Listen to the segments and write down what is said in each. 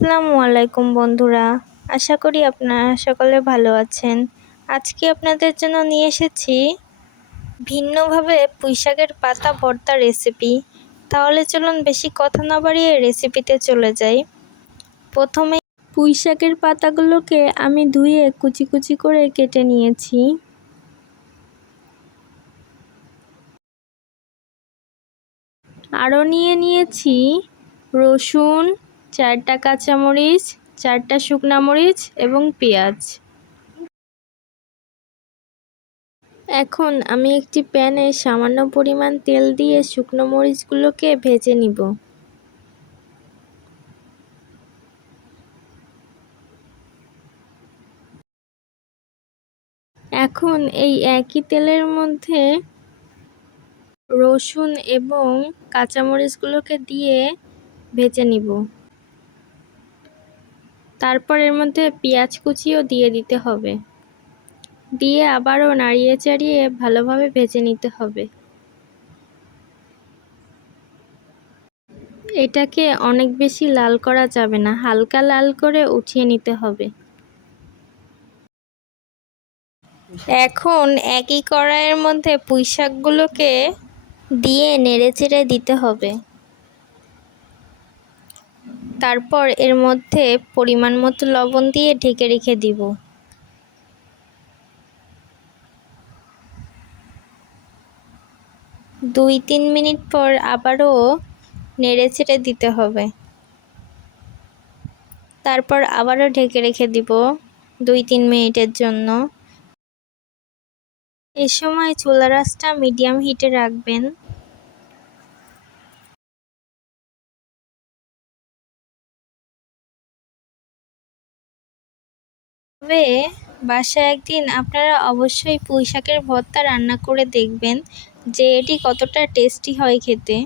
আসসালামু আলাইকুম বন্ধুরা, আশা করি আপনারা সকলে ভালো আছেন। আজকে আপনাদের জন্য নিয়ে এসেছি ভিন্নভাবে পুঁইশাকের পাতা ভর্তা রেসিপি। তাহলে চলুন বেশি কথা না বাড়িয়ে রেসিপিতে চলে যাই। প্রথমে পুঁইশাকের পাতাগুলোকে আমি ধুয়ে কুচি কুচি করে কেটে নিয়েছি। আরও নিয়ে নিয়েছি রসুন, 4টা কাঁচামরিচ, 4টা শুকনা মরিচ এবং পেঁয়াজ। এখন আমি একটি প্যানে সামান্য পরিমাণ তেল দিয়ে শুকনো মরিচগুলোকে ভেজে নিব। এখন এই একই তেলের মধ্যে রসুন এবং কাঁচামরিচগুলোকে দিয়ে ভেজে নিব। তারপর এর মধ্যে পেঁয়াজ কুচিও দিয়ে দিতে হবে। দিয়ে আবারও নাড়িয়ে চাড়িয়ে ভালোভাবে ভেজে নিতে হবে। এটাকে অনেক বেশি লাল করা যাবে না, হালকা লাল করে উঠিয়ে নিতে হবে। এখন একই কড়াইয়ের মধ্যে পুঁইশাকগুলোকে দিয়ে নেড়েচেড়ে দিতে হবে। তারপর এর মধ্যে পরিমাণ মতো লবণ দিয়ে ঢেকে রেখে দিব। দুই তিন মিনিট পর আবারও নেড়েচেড়ে দিতে হবে। তারপর আবারও ঢেকে রেখে দিব 2-3 মিনিটের জন্য। এ সময় চুলার আঁচটা মিডিয়াম হিটে রাখবেন। তবে বাসায় একদিন আপনারা অবশ্যই পুঁইশাকের ভর্তা রান্না করে দেখবেন যে এটি কতটা টেস্টি হয় খেতে।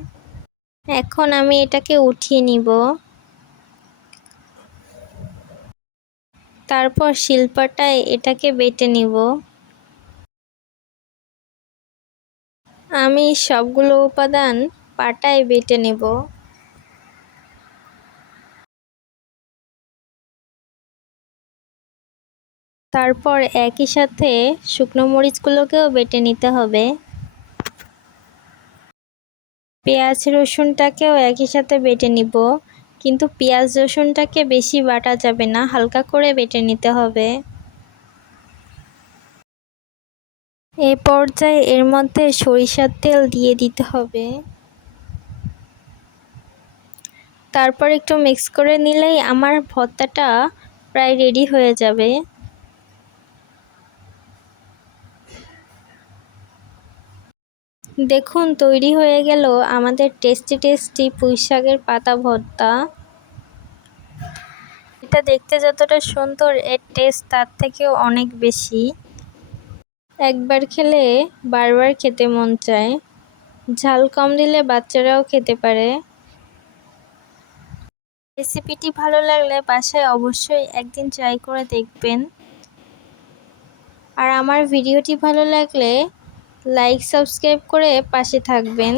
এখন আমি এটাকে উঠিয়ে নিব। তারপর শিলপাটায় এটাকে বেটে নিব। আমি সবগুলো উপাদান পাটায় বেটে নেব। তারপর একই সাথে শুকনো মরিচগুলোকেও বেটে নিতে হবে। পেঁয়াজ রসুনটাকেও একই সাথে বেটে নিব, কিন্তু পেঁয়াজ রসুনটাকে বেশি বাটা যাবে না, হালকা করে বেটে নিতে হবে। এই পর্যায়ে এর মধ্যে সরিষার তেল দিয়ে দিতে হবে। তারপর একটু মিক্স করে নিলেই আমার ভর্তাটা প্রায় রেডি হয়ে যাবে। দেখুন তৈরি হয়ে গেল আমাদের টেস্টি টেস্টি পুঁইশাকের পাতা ভর্তা। এটা দেখতে যতটা সুন্দর, এর টেস্ট তার থেকেও অনেক বেশি। একবার খেলে বারবার খেতে মন চায়। ঝাল কম দিলে বাচ্চারাও খেতে পারে। রেসিপিটি ভালো লাগলে বাসায় অবশ্যই একদিন ট্রাই করে দেখবেন। আর আমার ভিডিওটি ভালো লাগলে লাইক সাবস্ক্রাইব করে পাশে থাকবেন।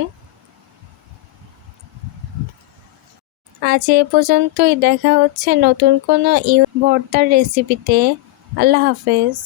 আজ এ পর্যন্তই, দেখা হচ্ছে নতুন কোনো ভর্তার রেসিপিতে। আল্লাহ হাফেজ।